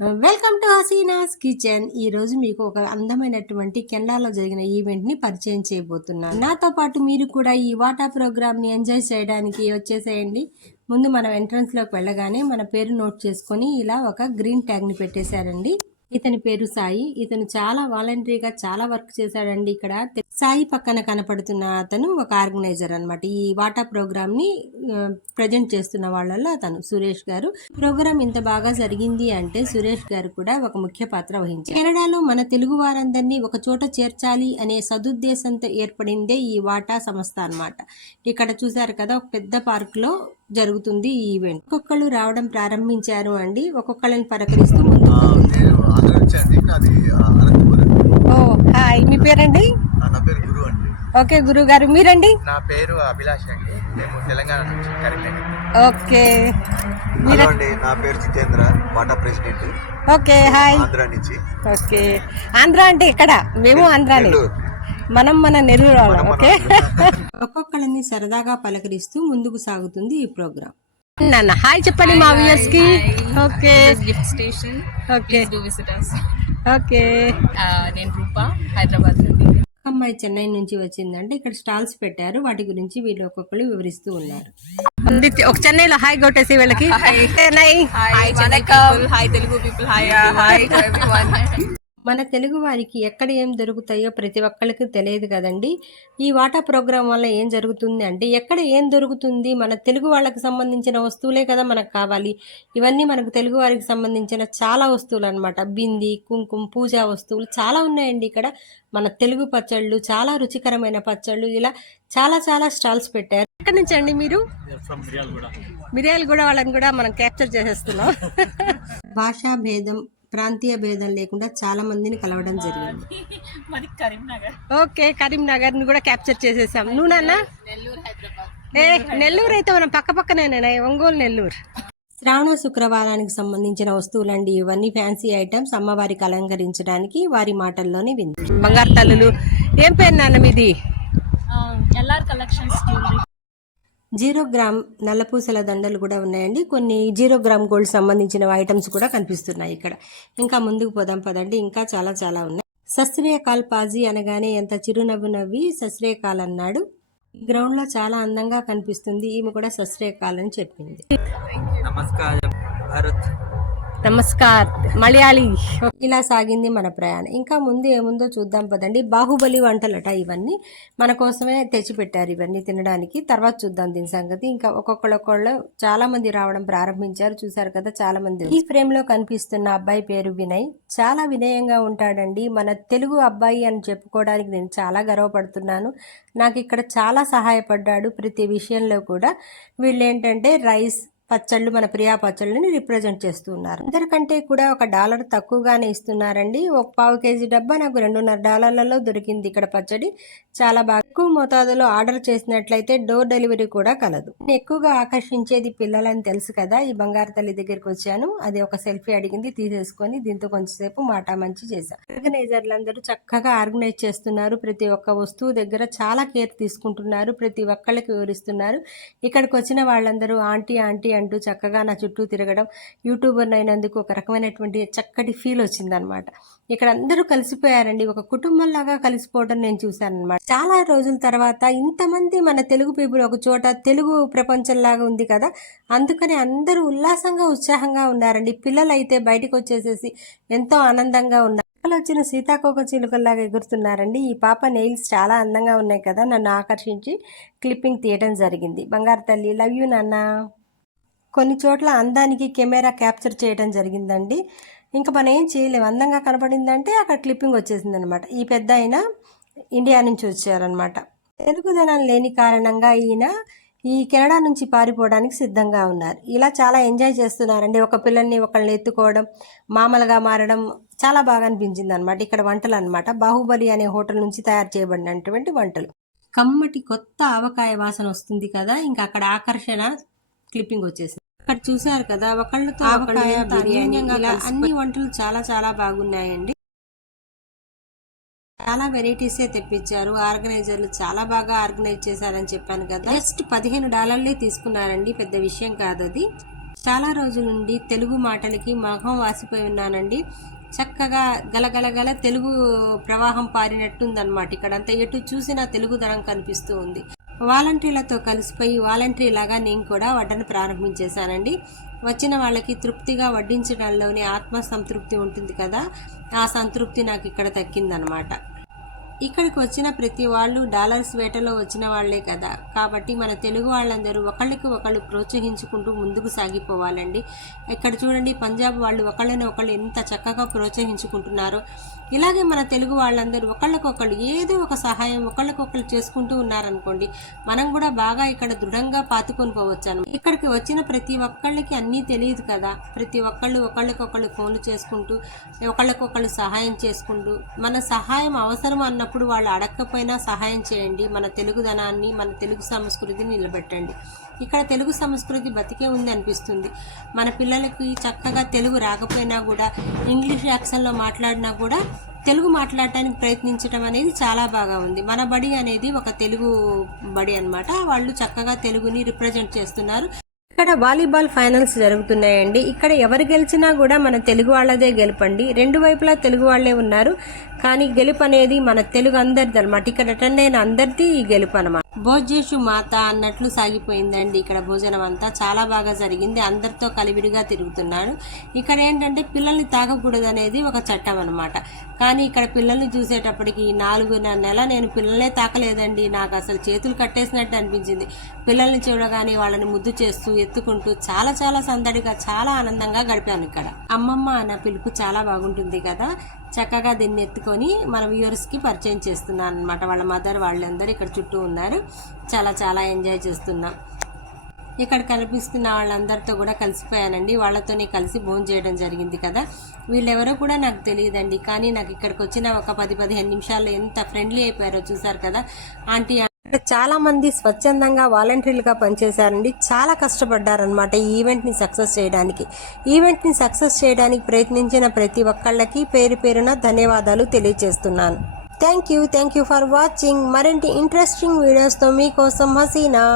Welcome to Hasina's kitchen. ఈ రోజు మీకు ఒక అందమైనటువంటి కెనడాలో జరిగిన ఈవెంట్ ని పరిచయం చేయబోతున్నాను. నాతో పాటు మీరు కూడా ఈ వాటా ప్రోగ్రామ్ ని ఎంజాయ్ చేయడానికి వచ్చేసేయండి. ముందు మనం ఎంట్రన్స్ లోకి వెళ్ళగానే మన పేరు నోట్ చేసుకొని ఇలా ఒక గ్రీన్ ట్యాగ్ ని పెట్టేశారండి. ఇతని పేరు సాయి. ఇతను చాలా వాలంటరీగా చాలా వర్క్ చేశాడండి. ఇక్కడ సాయి పక్కన కనపడుతున్న అతను ఒక ఆర్గనైజర్ అన్నమాట. ఈ వాటా ప్రోగ్రామ్ ని ప్రజెంట్ చేస్తున్న వాళ్ళల్లో అతను సురేష్ గారు. ప్రోగ్రామ్ ఇంత బాగా జరిగింది అంటే సురేష్ గారు కూడా ఒక ముఖ్య పాత్ర వహించారు. కెనడాలో మన తెలుగు వారందరినీ ఒక చోట చేర్చాలి అనే సదుద్దేశంతో ఏర్పడిందే ఈ వాటా సంస్థ అన్నమాట. ఇక్కడ చూసారు కదా, ఒక పెద్ద పార్క్ లో జరుగుతుంది ఈ ఈవెంట్. ఒక్కొక్కళ్ళు రావడం ప్రారంభించారు అండి. ఒక్కొక్కళ్ళని పలకరిస్తూ ముందు ఓ హాయ్, మీ పేరండి? నా పేరు గురు అండి. ఓకే గురు గారు, మీరండి? నా పేరు అభిలాష్ అండి. మేము తెలంగాణ నుంచి కరీంనగర్. ఓకే మీరండి? నా పేరు జితేంద్ర, వాటా ప్రెసిడెంట్. Okay hi. ఆంధ్ర నుంచి. ఓకే, ఆంధ్ర అంటే ఇక్కడ మేము ఆంధ్రాని, మన నెల్లూరు వాళ్ళం. ఓకే ఒక్కొక్కళ్ళని సరదాగా పలకరిస్తూ ముందుకు సాగుతుంది ఈ ప్రోగ్రామ్. నాన్న హాయ్ చెప్పండి మా వ్యూయర్స్ కి. Okay gift station. Okay do visit us. Okay నేను రూపా, హైదరాబాద్ నుండి. అమ్మాయి చెన్నై నుంచి వచ్చిందంటే ఇక్కడ స్టాల్స్ పెట్టారు. వాటి గురించి వీళ్ళు ఒక్కొక్కరు వివరిస్తూ ఉన్నారు. ఒక చెన్నైలో హాయ్ కొట్టేసి వీళ్ళకి. Chennai hi Chennai people, hi Telugu people, hi hi to everyone. మన తెలుగు వారికి ఎక్కడ ఏం దొరుకుతాయో ప్రతి ఒక్కరికి తెలియదు కదండి. ఈ వాటా ప్రోగ్రాం వల్ల ఏం జరుగుతుంది అంటే, ఎక్కడ ఏం దొరుకుతుంది, మన తెలుగు వాళ్ళకి సంబంధించిన వస్తువులే కదా మనకు కావాలి. ఇవన్నీ మనకు తెలుగు వారికి సంబంధించిన చాలా వస్తువులు అనమాట. బింది, కుంకుమ, పూజా వస్తువులు చాలా ఉన్నాయండి ఇక్కడ. మన తెలుగు పచ్చళ్ళు, చాలా రుచికరమైన పచ్చళ్ళు, ఇలా చాలా చాలా స్టాల్స్ పెట్టారు. ఎక్కడి నుంచి అండి మీరు? మిర్యాలగూడ వాళ్ళని కూడా మనం క్యాప్చర్ చేసేస్తున్నాం. భాషా భేదం, ప్రాంతీయ భేదం లేకుండా చాలా మందిని కలవడం జరిగింది. మరి కరీంనగర్. ఓకే, కరీంనగర్ ని కూడా క్యాప్చర్ చేసేసాం. నువ్వు నాన్న? నెల్లూరు, హైదరాబాద్. నెల్లూరు అయితే మనం పక్క పక్కనే, ఒంగోలు నెల్లూరు. శ్రావణ శుక్రవారానికి సంబంధించిన వస్తువులండి ఇవన్నీ. ఫ్యాన్సీ ఐటమ్స్ అమ్మవారికి అలంకరించడానికి. వారి మాటల్లోనే వింది. బంగారు తల్లులు. ఏం పేరు నాన్న మీది? LR collections jewellery. 0 గ్రామ్ నల్లపూసల దండలు కూడా ఉన్నాయండి. కొన్ని 0 గ్రామ్ గోల్డ్ సంబంధించిన ఐటమ్స్ కూడా కనిపిస్తున్నాయి ఇక్కడ. ఇంకా ముందుకు పోదాం పదండి, ఇంకా చాలా చాలా ఉన్నాయి. సశ్రేయకాల్ పాజీ అనగానే ఎంత చిరునవ్వు నవ్వి సశ్రేయకాల్ అన్నాడు. గ్రౌండ్ లో చాలా అందంగా కనిపిస్తుంది. ఈమె కూడా సశ్రేయకాల్ అని చెప్పింది. నమస్కారం భారత్. నమస్కార్ మలయాళీ. ఇలా సాగింది మన ప్రయాణం. ఇంకా ముందు ఏముందో చూద్దాం పదండి. బాహుబలి వంటలట ఇవన్నీ. మన కోసమే తెచ్చిపెట్టారు ఇవన్నీ తినడానికి. తర్వాత చూద్దాం దీని సంగతి. ఇంకా ఒక్కొక్కళ్ళు చాలా మంది రావడం ప్రారంభించారు. చూసారు కదా చాలా మంది. ఈ ఫ్రేమ్ లో కనిపిస్తున్న అబ్బాయి పేరు వినయ్. చాలా వినయంగా ఉంటాడండి. మన తెలుగు అబ్బాయి అని చెప్పుకోవడానికి నేను చాలా గర్వపడుతున్నాను. నాకు ఇక్కడ చాలా సహాయపడ్డాడు ప్రతి విషయంలో కూడా. వీళ్ళు ఏంటంటే రైస్, పచ్చళ్ళు, మన ప్రియా పచ్చళ్ళని రిప్రజెంట్ చేస్తున్నారు. అందరికంటే కూడా $1 తక్కువగానే ఇస్తున్నారండి. ఒక ½ కేజీ డబ్బా నాకు $2.50 దొరికింది ఇక్కడ పచ్చడి. చాలా బాగా. ఎక్కువ మోతాదులో ఆర్డర్ చేసినట్లయితే డోర్ డెలివరీ కూడా కలదు. ఎక్కువగా ఆకర్షించేది పిల్లలని తెలుసు కదా. ఈ బంగారు తల్లి దగ్గరికి వచ్చాను. అది ఒక సెల్ఫీ అడిగింది, తీసేసుకొని దీంతో కొంచెంసేపు మాటా మంచి చేశాను. ఆర్గనైజర్లందరూ చక్కగా ఆర్గనైజ్ చేస్తున్నారు. ప్రతి ఒక్క వస్తువు దగ్గర చాలా కేర్ తీసుకుంటున్నారు. ప్రతి ఒక్కళ్ళకి వివరిస్తున్నారు. ఇక్కడికి వచ్చిన వాళ్ళందరూ ఆంటీ ఆంటీ అంటూ చక్కగా నా చుట్టూ తిరగడం. యూట్యూబర్ అయినందుకు ఒక రకమైనటువంటి చక్కటి ఫీల్ వచ్చిందనమాట. ఇక్కడ అందరూ కలిసిపోయారండి. ఒక కుటుంబంలాగా కలిసిపోవడం నేను చూశాను అనమాట. చాలా రోజుల తర్వాత ఇంతమంది మన తెలుగు పీపుల్ ఒక చోట, తెలుగు ప్రపంచంలాగా ఉంది కదా. అందుకని అందరూ ఉల్లాసంగా, ఉత్సాహంగా ఉన్నారండి. పిల్లలు అయితే బయటకు వచ్చేసేసి ఎంతో ఆనందంగా ఉన్నారు. వచ్చిన సీతాకోక చిలుకల్లాగా ఎగురుతున్నారండి. ఈ పాప నెయిల్స్ చాలా అందంగా ఉన్నాయి కదా, నన్ను ఆకర్షించి క్లిప్పింగ్ తీయడం జరిగింది. బంగారు తల్లి, లవ్ యూ నాన్న. కొన్ని చోట్ల అందానికి కెమెరా క్యాప్చర్ చేయడం జరిగిందండి. ఇంకా మనం ఏం చేయలేము. అందంగా కనపడిందంటే అక్కడ క్లిప్పింగ్ వచ్చేసింది అనమాట. ఈ పెద్ద ఆయన ఇండియా నుంచి వచ్చారనమాట. తెలుగుదనం లేని కారణంగా ఈయన ఈ కెనడా నుంచి పారిపోవడానికి సిద్ధంగా ఉన్నారు. ఇలా చాలా ఎంజాయ్ చేస్తున్నారండి. ఒక పిల్లల్ని ఒకళ్ళని ఎత్తుకోవడం, మామలుగా మారడం చాలా బాగా అనిపించింది అనమాట. ఇక్కడ వంటలు అనమాట. బాహుబలి అనే హోటల్ నుంచి తయారు చేయబడినటువంటి వంటలు. కమ్మటి కొత్త ఆవకాయ వాసన వస్తుంది కదా. ఇంకా అక్కడ ఆకర్షణ క్లిప్పింగ్ వచ్చేసింది. అక్కడ చూసారు కదా, ఒకళ్ళతో ఆవకాయ, బిర్యానీ, ఇలా అన్ని వంటలు చాలా చాలా బాగున్నాయండి. చాలా వెరైటీసే తెప్పించారు. ఆర్గనైజర్లు చాలా బాగా ఆర్గనైజ్ చేశారని చెప్పాను కదా. జస్ట్ $15 తీసుకున్నారండి. పెద్ద విషయం కాదు అది. చాలా రోజుల నుండి తెలుగు మాటలకి మొహం వాసిపోయి ఉన్నానండి. చక్కగా గలగలగల తెలుగు ప్రవాహం పారినట్టుందన్నమాట. ఇక్కడంతా ఎటు చూసినా తెలుగుదనం కనిపిస్తూ ఉంది. వాలంటీర్లతో కలిసిపోయి వాలంటీర్లాగా నేను కూడా వడ్డన ప్రారంభించేశానండి. వచ్చిన వాళ్ళకి తృప్తిగా వడ్డించడంలోని ఆత్మ సంతృప్తి ఉంటుంది కదా, ఆ సంతృప్తి నాకు ఇక్కడ దక్కిందనమాట. ఇక్కడికి వచ్చిన ప్రతి వాళ్ళు డాలర్స్ వేటలో వచ్చిన వాళ్లే కదా, కాబట్టి మన తెలుగు వాళ్ళందరూ ఒకళ్ళకి ఒకళ్ళు ప్రోత్సహించుకుంటూ ముందుకు సాగిపోవాలండి. ఇక్కడ చూడండి, పంజాబ్ వాళ్ళు ఒకళ్ళని ఒకళ్ళు ఎంత చక్కగా ప్రోత్సహించుకుంటున్నారో, ఇలాగే మన తెలుగు వాళ్ళందరూ ఒకళ్ళకొకళ్ళు ఏదో ఒక సహాయం ఒకళ్ళకొకళ్ళు చేసుకుంటూ ఉన్నారనుకోండి, మనం కూడా బాగా ఇక్కడ దృఢంగా పాతుకొని పోవచ్చు అన్నమాట. ఇక్కడికి వచ్చిన ప్రతి ఒక్కళ్ళకి అన్నీ తెలియదు కదా, ప్రతి ఒక్కళ్ళు ఒకళ్ళకొకళ్ళు ఫోన్లు చేసుకుంటూ ఒకళ్ళకొకళ్ళు సహాయం చేసుకుంటూ, మన సహాయం అవసరం అన్నప్పుడు వాళ్ళు అడగకపోయినా సహాయం చేయండి. మన తెలుగుదనాన్ని, మన తెలుగు సంస్కృతిని నిలబెట్టండి. ఇక్కడ తెలుగు సంస్కృతి బతికే ఉంది అనిపిస్తుంది. మన పిల్లలకి చక్కగా తెలుగు రాకపోయినా కూడా ఇంగ్లీష్ యాక్సెంట్లో మాట్లాడినా కూడా తెలుగు మాట్లాడటానికి ప్రయత్నించడం అనేది చాలా బాగా ఉంది. మన బడి అనేది ఒక తెలుగు బడి అన్నమాట. వాళ్ళు చక్కగా తెలుగుని రిప్రజెంట్ చేస్తున్నారు. ఇక్కడ వాలీబాల్ ఫైనల్స్ జరుగుతున్నాయండి. ఇక్కడ ఎవరు గెలిచినా కూడా మన తెలుగు వాళ్ళదే గెలుపండి. రెండు వైపులా తెలుగు వాళ్ళే ఉన్నారు, కానీ గెలుపు అనేది మన తెలుగు అందరిది అనమాట. ఇక్కడ అటెండ్ అయిన అందరిది ఈ గెలుపు అనమాట. భోజేషు మాత అన్నట్లు సాగిపోయిందండి ఇక్కడ భోజనం అంతా. చాలా బాగా జరిగింది. అందరితో కలివిడిగా తిరుగుతున్నాడు. ఇక్కడ ఏంటంటే పిల్లల్ని తాగకూడదు అనేది ఒక చట్టం అనమాట. కానీ ఇక్కడ పిల్లల్ని చూసేటప్పటికి 4వ నెల నేను పిల్లలే తాకలేదండి. నాకు అసలు చేతులు కట్టేసినట్టు అనిపించింది. పిల్లల్ని చూడగానే వాళ్ళని ముద్దు చేస్తూ ఎత్తుకుంటూ చాలా చాలా సందడిగా చాలా ఆనందంగా గడిపాను. ఇక్కడ అమ్మమ్మ అన్న పిలుపు చాలా బాగుంటుంది కదా, చక్కగా దీన్ని ఎత్తుకొని మన వ్యూవర్స్కి పరిచయం చేస్తున్నాను అనమాట. వాళ్ళ మదర్ వాళ్ళందరూ ఇక్కడ చుట్టూ ఉన్నారు. చాలా చాలా ఎంజాయ్ చేస్తున్నాం. ఇక్కడ కనిపిస్తున్న వాళ్ళందరితో కూడా కలిసిపోయానండి. వాళ్ళతోనే కలిసి భోజనం చేయడం జరిగింది కదా. వీళ్ళెవరో కూడా నాకు తెలియదండి, కానీ నాకు ఇక్కడికి వచ్చిన ఒక 10-15 నిమిషాల్లో ఎంత ఫ్రెండ్లీ అయిపోయారో చూసారు కదా. ఆంటీ చాలా మంది స్వచ్ఛందంగా వాలంటీర్లుగా పనిచేశారండి. చాలా కష్టపడ్డారనమాట ఈ ఈవెంట్ని సక్సెస్ చేయడానికి. ఈవెంట్ని సక్సెస్ చేయడానికి ప్రయత్నించిన ప్రతి ఒక్కళ్ళకి పేరు పేరున ధన్యవాదాలు తెలియజేస్తున్నాను. Thank you for watching. మరింటి ఇంట్రెస్టింగ్ వీడియోస్తో మీకోసం హసీనా.